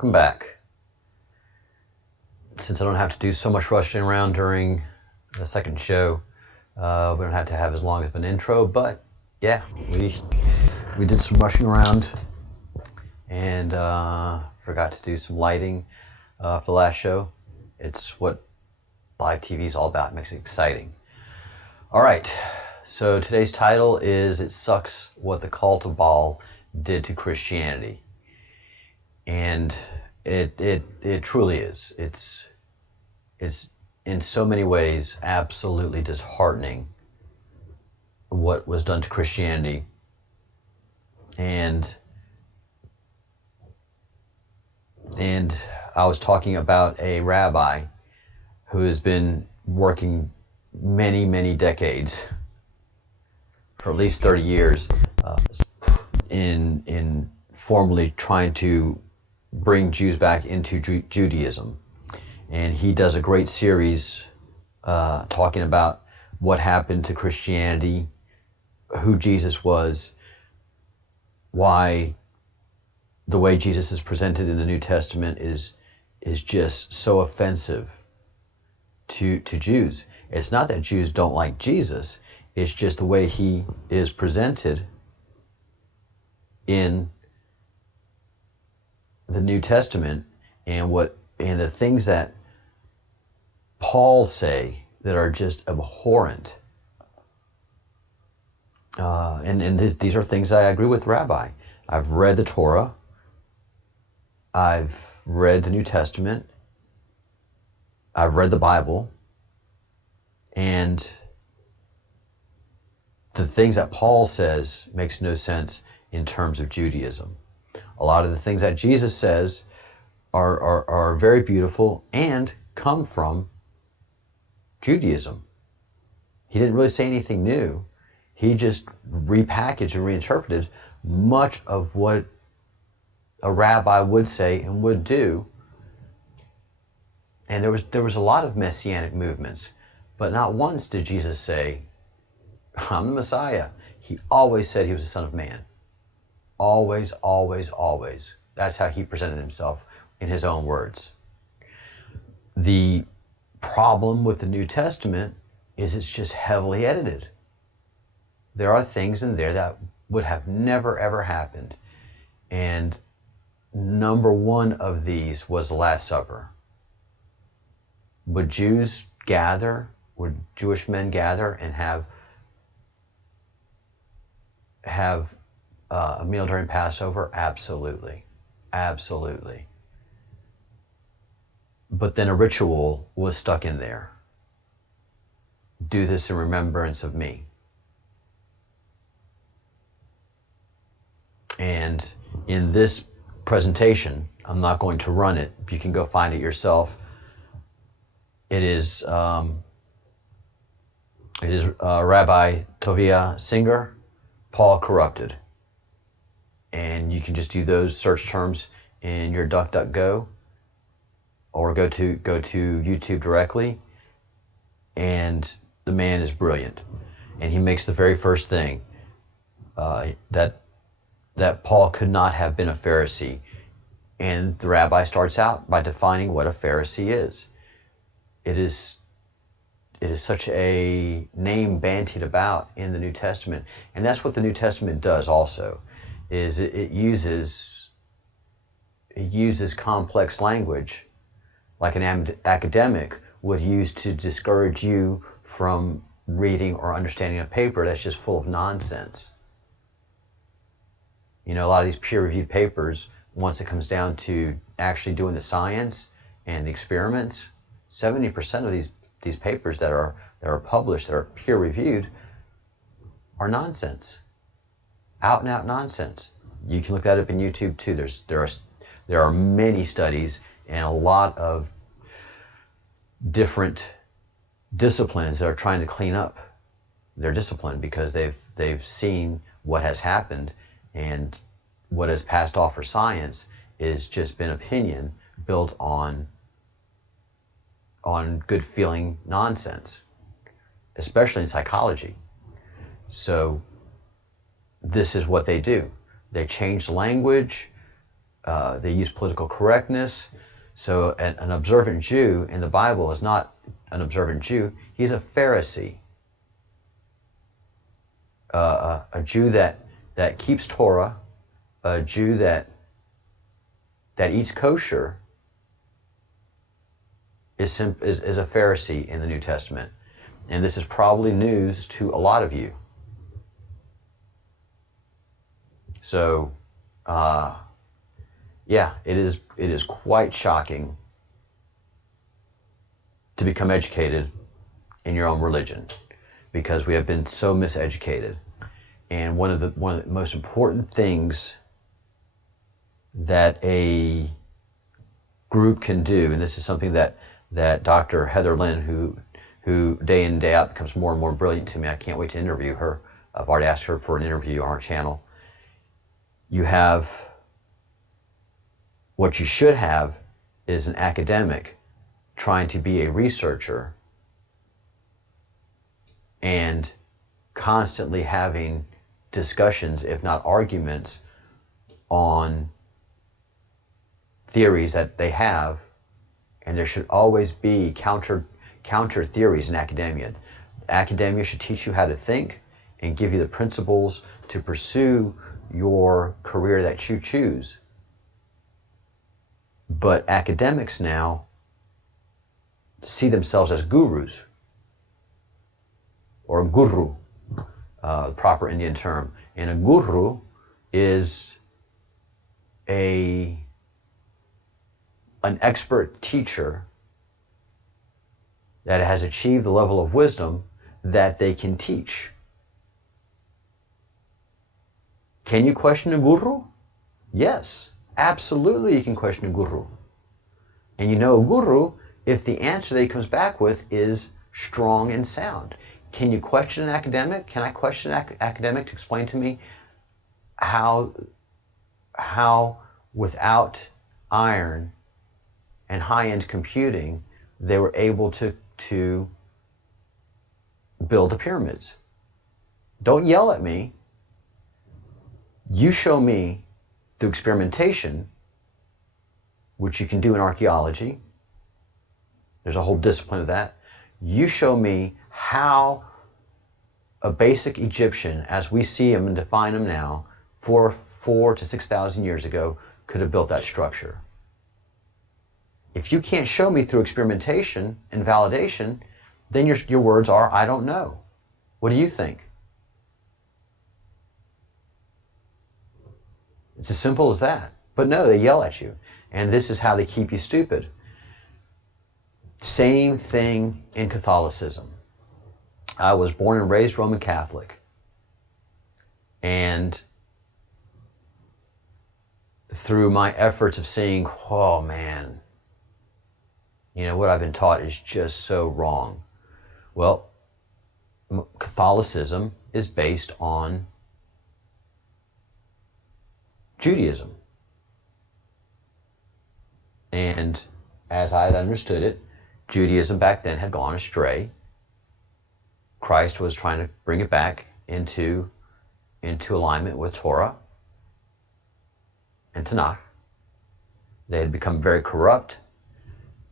welcome back. Since I don't have to do so much rushing around during the second show, we don't have to have as long of an intro, but yeah, we did some rushing around and forgot to do some lighting for the last show. It's what live TV is all about. It makes it exciting. All right, so today's title is "It Sucks What the Cult of Baal Did to Christianity." And it truly is. It's in so many ways absolutely disheartening what was done to Christianity. And I was talking about a rabbi who has been working many decades, for at least 30 years, in formally trying to bring Jews back into Judaism. And he does a great series talking about what happened to Christianity, who Jesus was, why the way Jesus is presented in the New Testament is just so offensive to Jews. It's not that Jews don't like Jesus, it's just the way he is presented in the New Testament, and the things that Paul say that are just abhorrent. And these are things I agree with Rabbi. I've read the Torah. I've read the New Testament. I've read the Bible. And the things that Paul says makes no sense in terms of Judaism. A lot of the things that Jesus says are very beautiful and come from Judaism. He didn't really say anything new. He just repackaged and reinterpreted much of what a rabbi would say and would do. And there was a lot of messianic movements, but not once did Jesus say, "I'm the Messiah." He always said he was the Son of Man. Always, always, always. That's how he presented himself in his own words. The problem with the New Testament is it's just heavily edited. There are things in there that would have never ever happened. And number one of these was the Last Supper. Would Jews gather, would Jewish men gather and have a meal during Passover? Absolutely. Absolutely. But then a ritual was stuck in there. Do this in remembrance of me. And in this presentation, I'm not going to run it. You can go find it yourself. It is Rabbi Tovia Singer, Paul Corrupted. And you can just do those search terms in your DuckDuckGo, or go to YouTube directly. And the man is brilliant. And he makes the very first thing, that Paul could not have been a Pharisee. And the rabbi starts out by defining what a Pharisee is. It is such a name bandied about in the New Testament. And that's what the New Testament does also, is it uses complex language like an academic would use to discourage you from reading or understanding a paper that's just full of nonsense. You know, a lot of these peer-reviewed papers, once it comes down to actually doing the science and the experiments, 70% of these papers that are published, that are peer-reviewed, are nonsense. Out and out nonsense. You can look that up in YouTube too. There are many studies and a lot of different disciplines that are trying to clean up their discipline because they've seen what has happened, and what has passed off for science is just been opinion built on good feeling nonsense, especially in psychology. So this is what they do. They change the language, They use political correctness. So an observant Jew in the Bible is not an observant Jew. He's a Pharisee. A Jew that keeps Torah, a Jew that eats kosher is a Pharisee in the New Testament. And this is probably news to a lot of you. So, yeah, it is quite shocking to become educated in your own religion, because we have been so miseducated. And one of the most important things that a group can do, and this is something that Dr. Heather Lynn, who day in and day out becomes more and more brilliant to me. I can't wait to interview her. I've already asked her for an interview on our channel. You have, what you should have is an academic trying to be a researcher and constantly having discussions, if not arguments, on theories that they have. And there should always be counter theories in academia. Academia should teach you how to think and give you the principles to pursue your career that you choose. But academics now see themselves as gurus, or guru, the proper Indian term. And a guru is an expert teacher that has achieved the level of wisdom that they can teach. Can you question a guru? Yes, absolutely you can question a guru. And you know a guru if the answer that he comes back with is strong and sound. Can you question an academic? Can I question an academic to explain to me how without iron and high-end computing they were able to build the pyramids? Don't yell at me. You show me through experimentation, which you can do in archaeology. There's a whole discipline of that. You show me how a basic Egyptian, as we see him and define him now, 4,000 to 6,000 years ago, could have built that structure. If you can't show me through experimentation and validation, then your words are, I don't know. What do you think? It's as simple as that. But no, they yell at you. And this is how they keep you stupid. Same thing in Catholicism. I was born and raised Roman Catholic. And through my efforts of seeing, oh man, you know, what I've been taught is just so wrong. Well, Catholicism is based on Judaism. And as I had understood it, Judaism back then had gone astray. Christ was trying to bring it back into alignment with Torah and Tanakh. They had become very corrupt.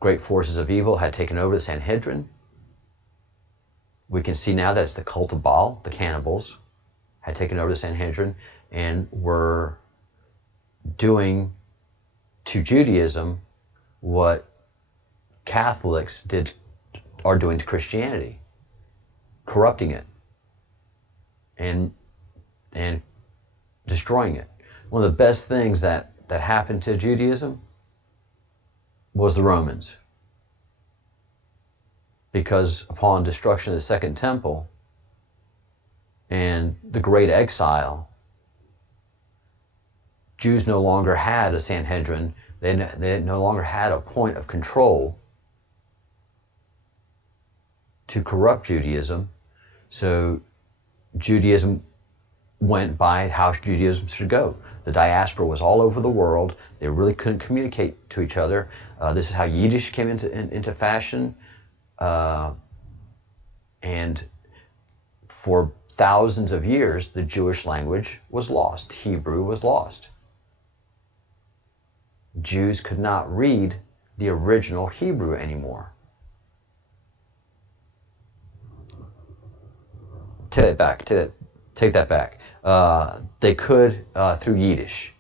Great forces of evil had taken over the Sanhedrin. We can see now that it's the Cult of Baal, the cannibals, had taken over the Sanhedrin and were doing to Judaism what Catholics are doing to Christianity, corrupting it and destroying it. One of the best things that happened to Judaism was the Romans. Because upon destruction of the Second Temple and the Great Exile, Jews no longer had a Sanhedrin. They no longer had a point of control to corrupt Judaism. So Judaism went by how Judaism should go. The diaspora was all over the world. They really couldn't communicate to each other. This is how Yiddish came into fashion. And for thousands of years, the Jewish language was lost. Hebrew was lost. Jews could not read the original Hebrew anymore. Take that back. They could through Yiddish,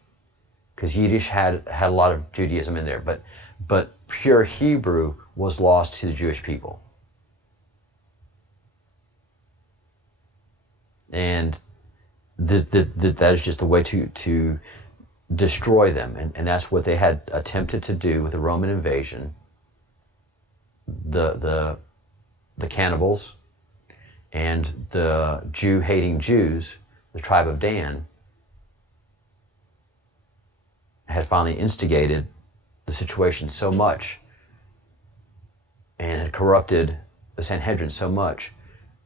because Yiddish had a lot of Judaism in there, but pure Hebrew was lost to the Jewish people. And that is just a way to destroy them, and that's what they had attempted to do with the Roman invasion. The cannibals and the Jew-hating Jews, the tribe of Dan, had finally instigated the situation so much and had corrupted the Sanhedrin so much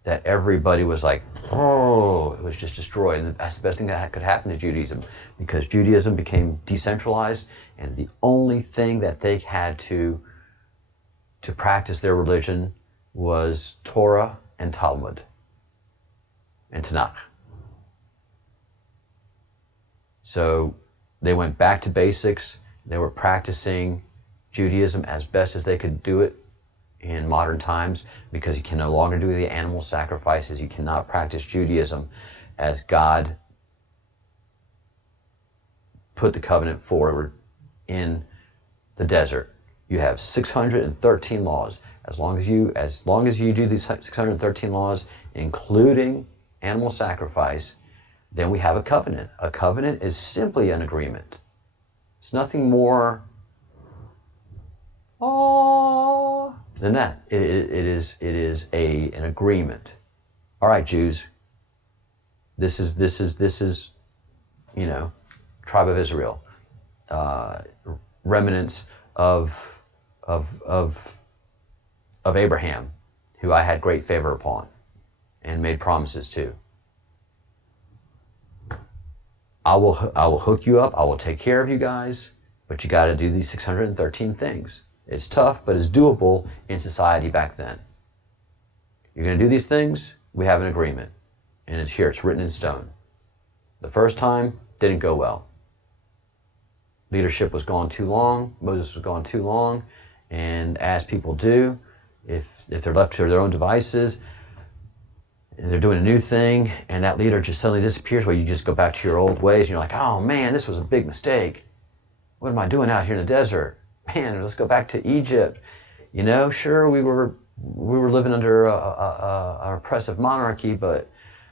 that everybody was like, oh, it was just destroyed. And that's the best thing that could happen to Judaism, because Judaism became decentralized, and the only thing that they had to practice their religion was Torah and Talmud and Tanakh. So they went back to basics. They were practicing Judaism as best as they could do it in modern times, because you can no longer do the animal sacrifices. You cannot practice Judaism as God put the covenant forward in the desert. You have 613 laws. As long as you do these 613 laws, including animal sacrifice, then we have a covenant. A covenant is simply an agreement. It's nothing more than that. It is an agreement. All right, Jews. This is tribe of Israel, remnants of Abraham, who I had great favor upon and made promises to. I will hook you up. I will take care of you guys, but you got to do these 613 things. It's tough, but it's doable in society back then. You're going to do these things, we have an agreement. And it's here, it's written in stone. The first time, didn't go well. Leadership was gone too long, Moses was gone too long, and as people do, if they're left to their own devices, and they're doing a new thing, and that leader just suddenly disappears, well, you just go back to your old ways, and you're like, oh man, this was a big mistake. What am I doing out here in the desert? Man, let's go back to Egypt. Sure, we were living under an oppressive monarchy, but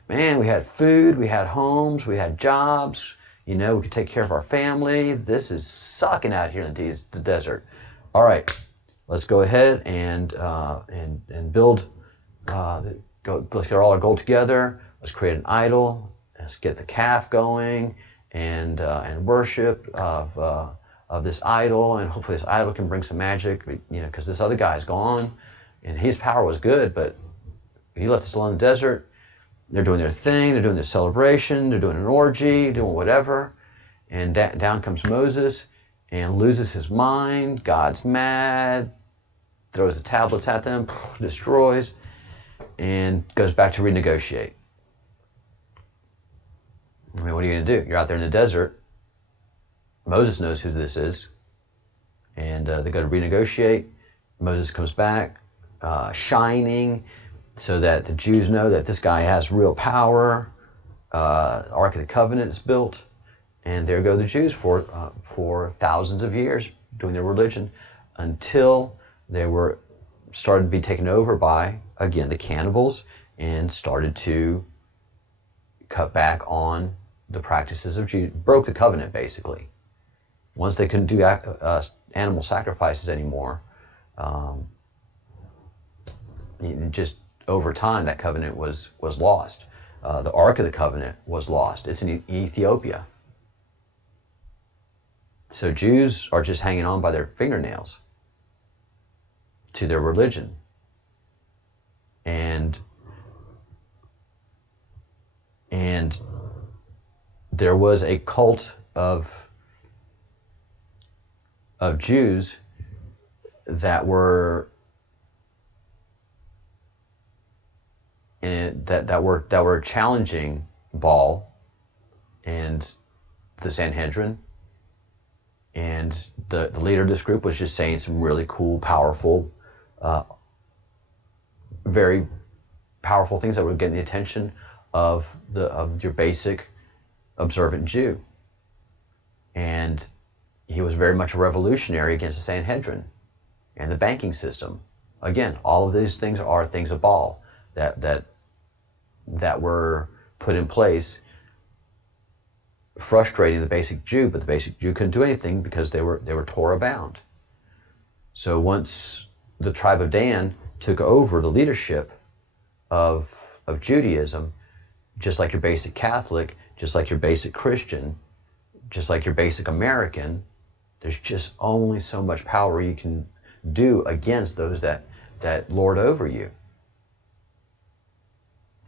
man, we had food, we had homes, we had jobs. We could take care of our family. This is sucking out here in the desert. All right, let's go ahead and build. Let's get all our gold together. Let's create an idol. Let's get the calf going and worship of this idol, and hopefully this idol can bring some magic. Because this other guy's gone, and his power was good, but he left us alone in the desert. They're doing their thing. They're doing their celebration. They're doing an orgy, doing whatever. And down comes Moses and loses his mind. God's mad, throws the tablets at them, destroys, and goes back to renegotiate. I mean, what are you going to do? You're out there in the desert. Moses knows who this is. And they go to renegotiate. Moses comes back, shining, so that the Jews know that this guy has real power. Ark of the Covenant is built, and there go the Jews for thousands of years doing their religion, until they were started to be taken over by, again, the cannibals, and started to cut back on the practices of Jews. Broke the covenant, basically. Once they couldn't do animal sacrifices anymore, just over time, that covenant was lost. The Ark of the Covenant was lost. It's in Ethiopia. So Jews are just hanging on by their fingernails to their religion. And there was a cult of Jews that were that were challenging Baal and the Sanhedrin, And the leader of this group was just saying some really cool, powerful, very powerful things that would get the attention of your basic observant Jew. And he was very much a revolutionary against the Sanhedrin and the banking system. Again, all of these things are things of Baal that were put in place, frustrating the basic Jew, but the basic Jew couldn't do anything because they were Torah bound. So once the tribe of Dan took over the leadership of Judaism, just like your basic Catholic, just like your basic Christian, just like your basic American, there's just only so much power you can do against those that lord over you.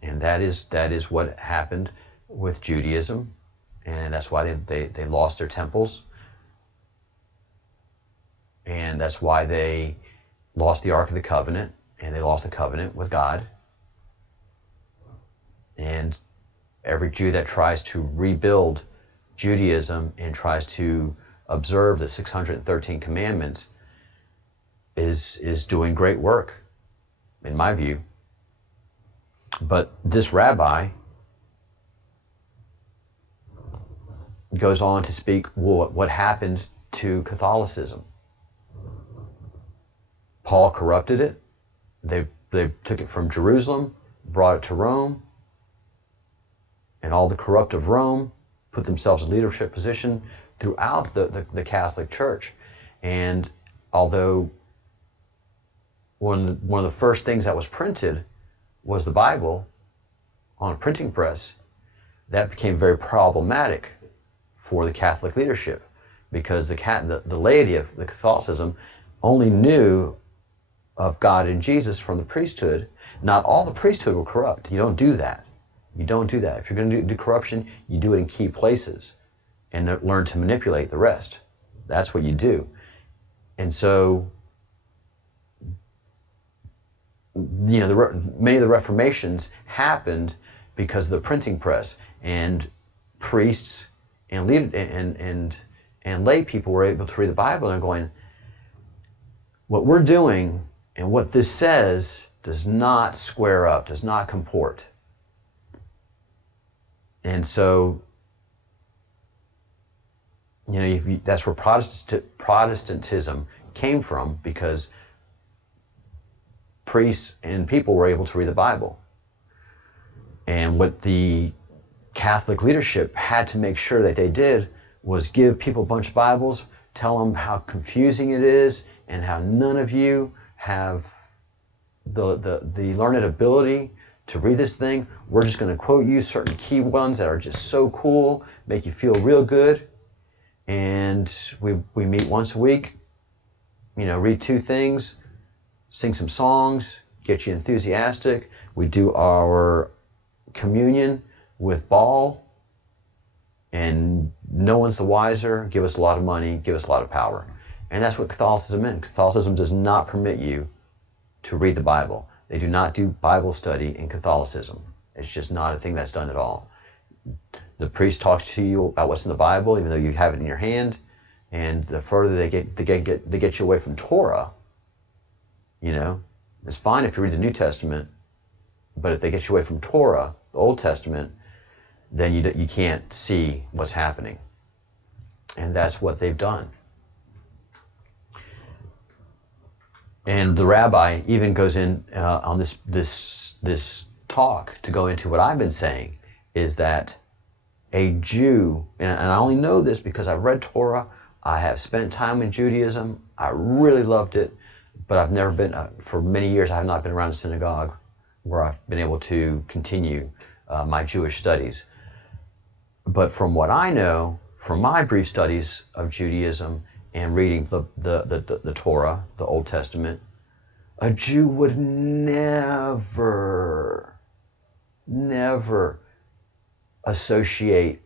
And that is what happened with Judaism, and that's why they lost their temples, and that's why they lost the Ark of the Covenant, and they lost the covenant with God. And every Jew that tries to rebuild Judaism and tries to observe the 613 commandments is doing great work, in my view. But this rabbi goes on to speak what happened to Catholicism. Paul corrupted it. They took it from Jerusalem, brought it to Rome, and all the corrupt of Rome put themselves in leadership position throughout the Catholic Church. And although one of the first things that was printed was the Bible on a printing press, that became very problematic for the Catholic leadership, because the laity of the Catholicism only knew of God and Jesus from the priesthood. Not all the priesthood were corrupt. You don't do that. You don't do that. If you're going to do corruption, you do it in key places and learn to manipulate the rest. That's what you do. And so, you know, many of the reformations happened because of the printing press, and priests and lay people were able to read the Bible and are going, what we're doing and what this says does not square up, does not comport. And so, you know, that's where Protestantism came from, because priests and people were able to read the Bible. And what the Catholic leadership had to make sure that they did was give people a bunch of Bibles, tell them how confusing it is and how none of you have the learned ability to read this thing. We're just going to quote you certain key ones that are just so cool, make you feel real good. And we meet once a week, you know, read 2 things, sing some songs, get you enthusiastic. We do our communion with Baal, and no one's the wiser. Give us a lot of money, give us a lot of power. And that's what Catholicism is. Catholicism does not permit you to read the Bible. They do not do Bible study in Catholicism. It's just not a thing that's done at all. The priest talks to you about what's in the Bible, even though you have it in your hand. And the further they get you away from Torah, you know, it's fine if you read the New Testament, but if they get you away from Torah, the Old Testament, then you can't see what's happening. And that's what they've done. And the rabbi even goes in on this talk to go into what I've been saying, is that a Jew, and I only know this because I've read Torah, I have spent time in Judaism, I really loved it, but I've never been, for many years I have not been around a synagogue where I've been able to continue my Jewish studies. But from what I know, from my brief studies of Judaism and reading the Torah, the Old Testament, a Jew would never associate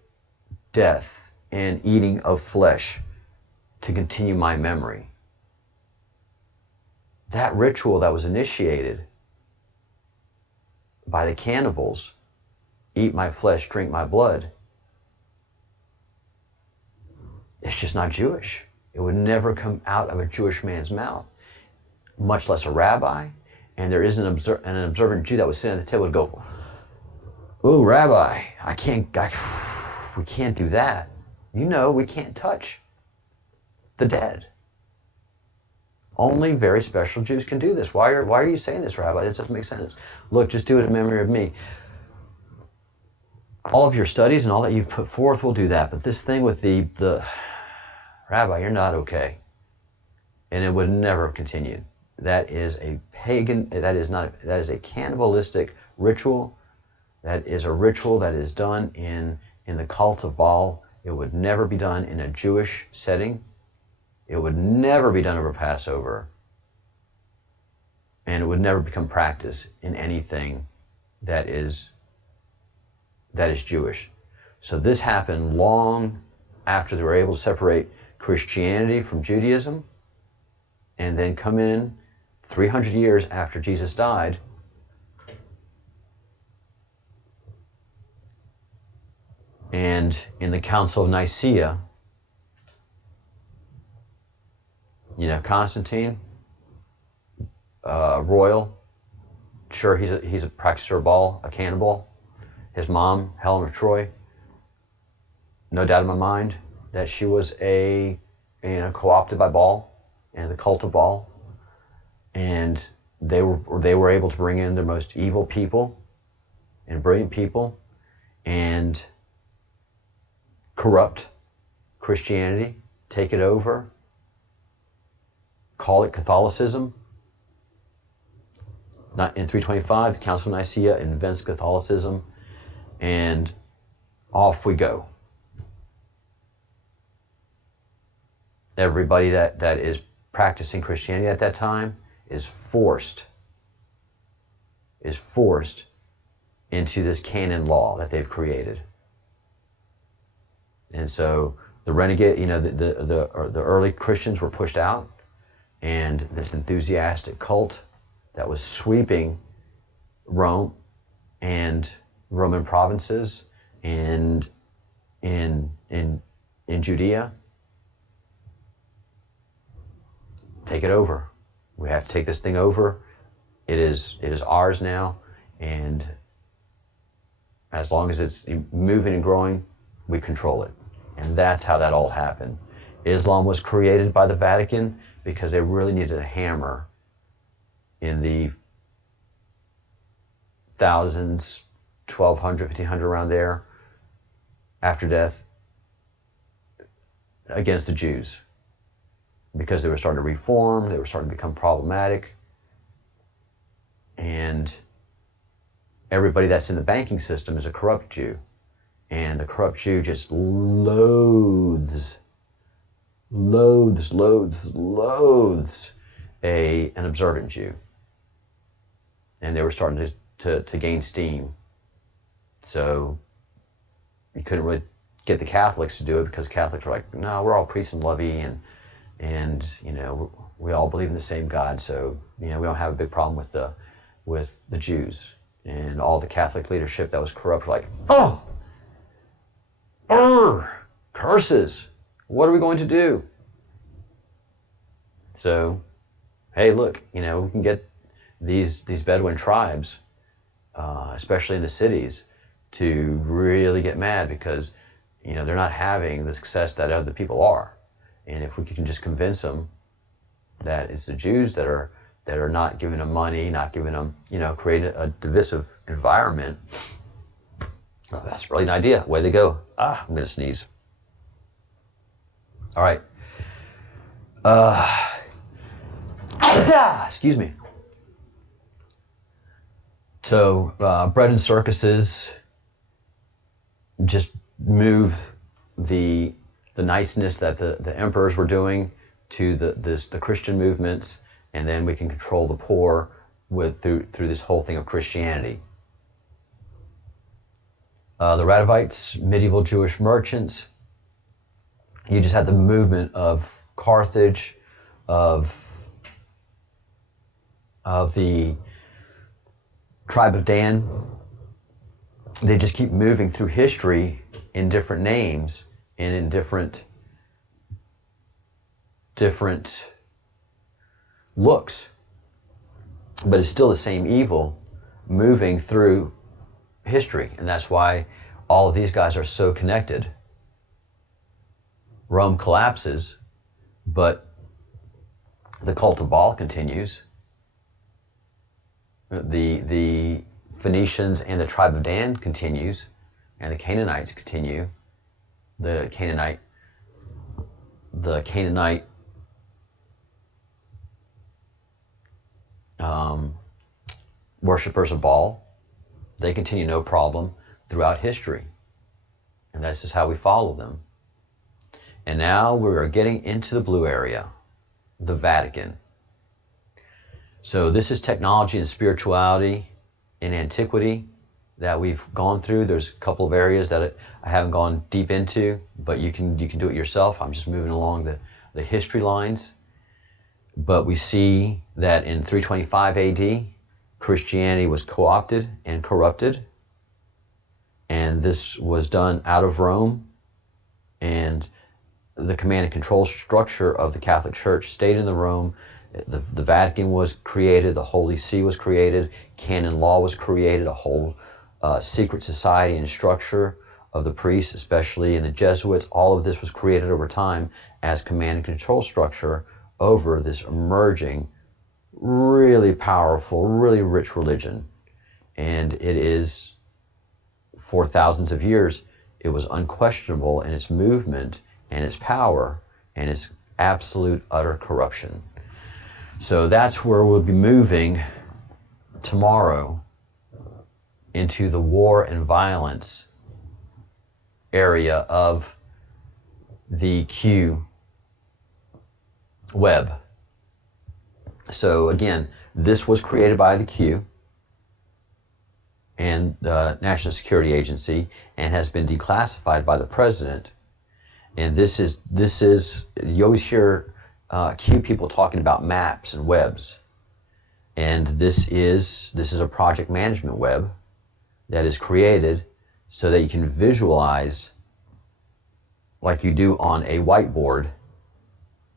death and eating of flesh to continue my memory. That ritual that was initiated by the cannibals, eat my flesh, drink my blood, It's just not Jewish. It would never come out of a Jewish man's mouth, much less a rabbi. And there isn't an observant Jew that would sit at the table and go, "Oh, Rabbi, we can't do that. You know, we can't touch the dead. Only very special Jews can do this. Why are you saying this, Rabbi? This doesn't make sense. Look, just do it in memory of me. All of your studies and all that you've put forth will do that. But this thing with the Rabbi, you're not okay." And it would never have continued. That is a pagan, that is a cannibalistic ritual. That is a ritual that is done in the cult of Baal. It would never be done in a Jewish setting. It would never be done over Passover. And it would never become practice in anything that is Jewish. So this happened long after they were able to separate Christianity from Judaism, and then come in 300 years after Jesus died, and in the Council of Nicaea, Constantine, royal, sure, he's a practicer of Baal, a cannibal. His mom, Helen of Troy, no doubt in my mind that she was co-opted by Baal and the cult of Baal, and they were able to bring in the most evil people and brilliant people and corrupt Christianity, take it over, call it Catholicism. Not in 325, the Council of Nicaea invents Catholicism, and off we go. Everybody that is practicing Christianity at that time is forced into this canon law that they've created. And so the renegade, the early Christians were pushed out, and this enthusiastic cult that was sweeping Rome and Roman provinces and in Judea, take it over. We have to take this thing over. It is ours now, and as long as it's moving and growing, we control it. And that's how that all happened. Islam was created by the Vatican because they really needed a hammer in the thousands, 1200, 1500, around there, after death, against the Jews. Because they were starting to reform, they were starting to become problematic, and everybody that's in the banking system is a corrupt Jew, and the corrupt Jew just loathes an observant Jew, and they were starting to gain steam. So you couldn't really get the Catholics to do it, because Catholics were like, no, we're all priest and lovey, and we all believe in the same God, so we don't have a big problem with the Jews. And all the Catholic leadership that was corrupt were like, curses, what are we going to do? So, hey, look, we can get these Bedouin tribes, especially in the cities, to really get mad because they're not having the success that other people are. And if we can just convince them that it's the Jews that are not giving them money, not giving them, creating a divisive environment, that's really an idea. Way to go. I'm going to sneeze. All right. Excuse me. So bread and circuses just move the niceness that the emperors were doing to the Christian movements, and then we can control the poor through this whole thing of Christianity. The Radovites, medieval Jewish merchants. You just had the movement of Carthage, of the tribe of Dan. They just keep moving through history in different names and in different different looks, but it's still the same evil moving through history. And that's why all of these guys are so connected. Rome collapses, but the cult of Baal continues. The Phoenicians and the tribe of Dan continues, and the Canaanites continue. The Canaanite worshippers of Baal, they continue no problem throughout history. And that's just how we follow them. And now we are getting into the blue area, the Vatican. So this is technology and spirituality in antiquity that we've gone through. There's a couple of areas that I haven't gone deep into, but you can do it yourself. I'm just moving along the history lines. But we see that in 325 AD, Christianity was co-opted and corrupted. And this was done out of Rome. And the command and control structure of the Catholic Church stayed in the Rome. The Vatican was created, the Holy See was created, canon law was created, a whole secret society and structure of the priests, especially in the Jesuits. All of this was created over time as command and control structure over this emerging, really powerful, really rich religion. And it is, for thousands of years, it was unquestionable in its movement and its power and its absolute, utter corruption. So that's where we'll be moving tomorrow, into the war and violence area of the Q web. So again, this was created by the Q and the National Security Agency and has been declassified by the president. And this is you always hear Q people talking about maps and webs. And this is a project management web that is created so that you can visualize, like you do on a whiteboard,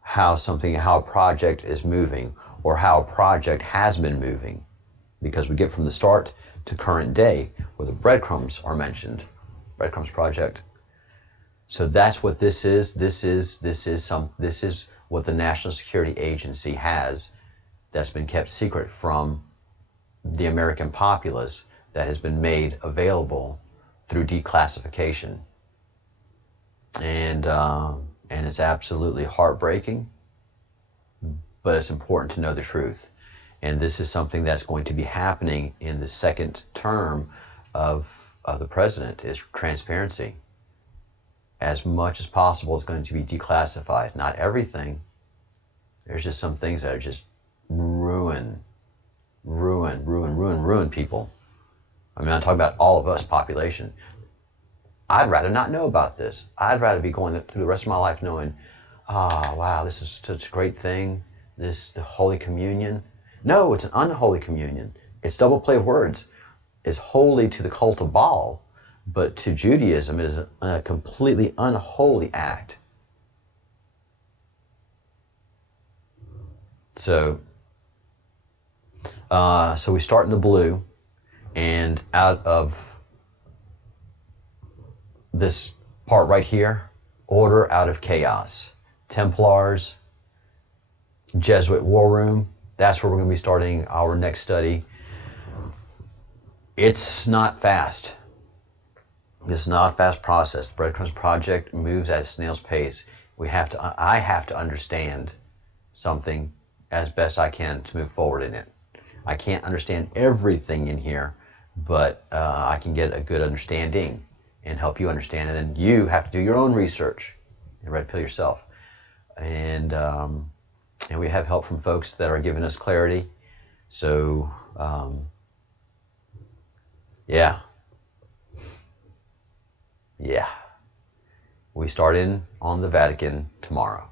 how a project is moving or how a project has been moving. Because we get from the start to current day where the breadcrumbs are mentioned, breadcrumbs project. So that's what this is. This is what the National Security Agency has that's been kept secret from the American populace, that has been made available through declassification. And it's absolutely heartbreaking, but it's important to know the truth. And this is something that's going to be happening in the second term of the president, is transparency. As much as possible is going to be declassified. Not everything. There's just some things that are just ruin people. I mean, I'm talking about all of us, population. I'd rather not know about this. I'd rather be going through the rest of my life knowing, wow, this is such a great thing, the Holy Communion. No, it's an unholy communion. It's double play of words. It's holy to the cult of Baal, but to Judaism it is a completely unholy act. So we start in the blue, and out of this part right here, order out of chaos. Templars, Jesuit war room, that's where we're going to be starting our next study. It's not fast. This is not a fast process. The Breadcrumbs Project moves at a snail's pace. I have to understand something as best I can to move forward in it. I can't understand everything in here, but I can get a good understanding and help you understand it. And you have to do your own research and red pill yourself. And we have help from folks that are giving us clarity. So, yeah. We start in on the Vatican tomorrow.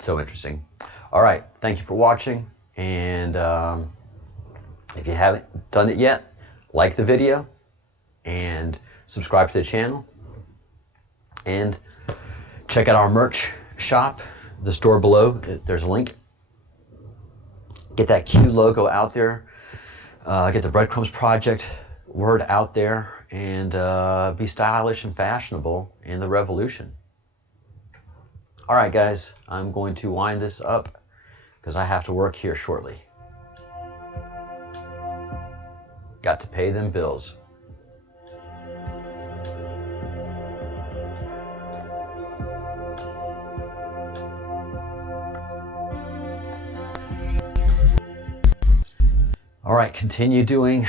So interesting. All right, thank you for watching. And if you haven't done it yet, like the video and subscribe to the channel. And Check out our merch shop, the store below. There's a link. Get that Q logo out there. Get the Breadcrumbs project word out there, and be stylish and fashionable in the revolution. All right, guys, I'm going to wind this up because I have to work here shortly. Got to pay them bills. All right, continue doing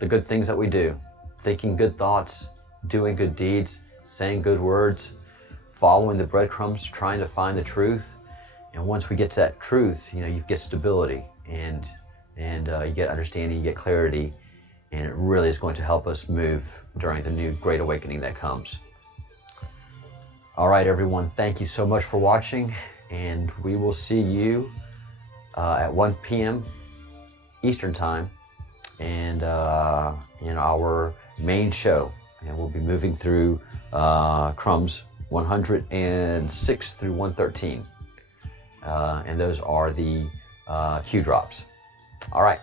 the good things that we do. Thinking good thoughts, doing good deeds, saying good words, following the breadcrumbs, trying to find the truth. And once we get to that truth, you get stability and you get understanding, you get clarity, and it really is going to help us move during the new Great Awakening that comes. All right, everyone, thank you so much for watching, and we will see you at 1 p.m. Eastern Time and in our main show. And we'll be moving through Crumbs 106 through 113. And those are the Q drops. All right.